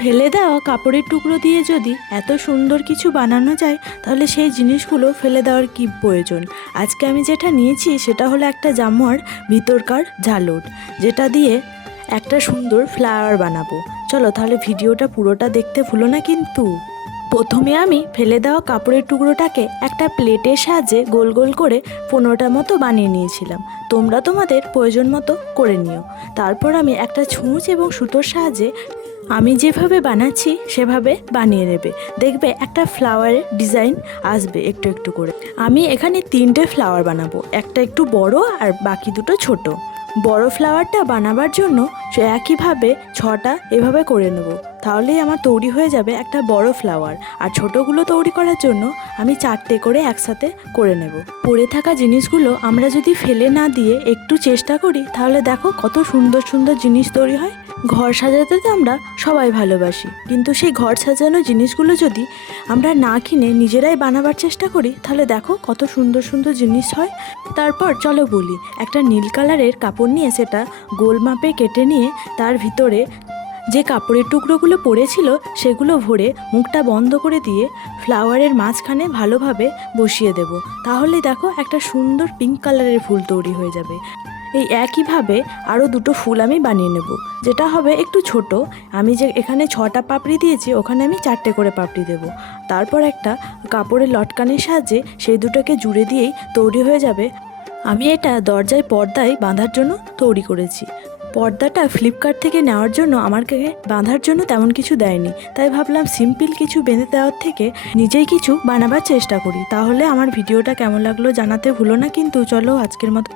ফেলে দেওয়া কাপড়ের টুকরো দিয়ে যদি এত সুন্দর কিছু বানানো যায়, তাহলে সেই জিনিসগুলো ফেলে দেওয়ার কি প্রয়োজন। আজকে আমি যেটা নিয়েছি সেটা হলো একটা জামার ভিতরকার ঝালর, যেটা দিয়ে একটা সুন্দর ফ্লাওয়ার বানাবো। চলো তাহলে ভিডিওটা পুরোটা দেখতে ভুলো না কিন্তু। প্রথমে আমি ফেলে দেওয়া কাপড়ের টুকরোটাকে একটা প্লেটের সাহায্যে গোল গোল করে 15টা মতো বানিয়ে নিয়েছিলাম। তোমরা তোমাদের প্রয়োজন মতো করে নিও। তারপর আমি একটা ছুঁচ এবং সুতোর সাহায্যে আমি যেভাবে বানাচ্ছি সেভাবে বানিয়ে নেবে। দেখবে একটা ফ্লাওয়ারের ডিজাইন আসবে একটু একটু করে। আমি এখানে 3টে ফ্লাওয়ার বানাবো, একটা একটু বড় আর বাকি দুটো ছোট। বড় ফ্লাওয়ারটা বানাবার জন্য একইভাবে 6টা এভাবে করে নেব, তাহলেই আমার তৈরি হয়ে যাবে একটা বড় ফ্লাওয়ার। আর ছোটোগুলো তৈরি করার জন্য আমি 4টে করে একসাথে করে নেব। পড়ে থাকা জিনিসগুলো আমরা যদি ফেলে না দিয়ে একটু চেষ্টা করি, তাহলে দেখো কত সুন্দর সুন্দর জিনিস তৈরি হয়। ঘর সাজাতে তো আমরা সবাই ভালোবাসি, কিন্তু সেই ঘর সাজানো জিনিসগুলো যদি আমরা না কিনে নিজেরাই বানাবার চেষ্টা করি, তাহলে দেখো কত সুন্দর সুন্দর জিনিস হয়। তারপর চলো বলি, একটা নীল কালারের কাপড় নিয়ে সেটা গোল মাপে কেটে নিয়ে তার ভিতরে যে কাপড়ের টুকরোগুলো পড়েছিল সেগুলো ভরে মুখটা বন্ধ করে দিয়ে ফ্লাওয়ারের মাঝখানে ভালোভাবে বসিয়ে দেব। তাহলে দেখো একটা সুন্দর পিঙ্ক কালারের ফুল তৈরি হয়ে যাবে। এই একইভাবে আরও 2টো ফুল আমি বানিয়ে নেব, যেটা হবে একটু ছোট। আমি যে এখানে 6টা পাপড়ি দিয়েছি, ওখানে আমি 4টে করে পাপড়ি দেব। তারপর একটা কাপড়ের লটকানের সাহায্যে সেই দুটোকে জুড়ে দিয়েই তৈরি হয়ে যাবে। আমি এটা দরজায় পর্দায় বাঁধার জন্য তৈরি করেছি। পর্দাটা ফ্লিপকার্ট থেকে নেওয়ার জন্য আমাকে বাঁধার জন্য তেমন কিছু দেয়নি, তাই ভাবলাম সিম্পল কিছু বেঁধে দেওয়ার থেকে নিজেই কিছু বানাবার চেষ্টা করি। তাহলে আমার ভিডিওটা কেমন লাগলো জানাতে ভুলো না কিন্তু। চলো আজকের মতো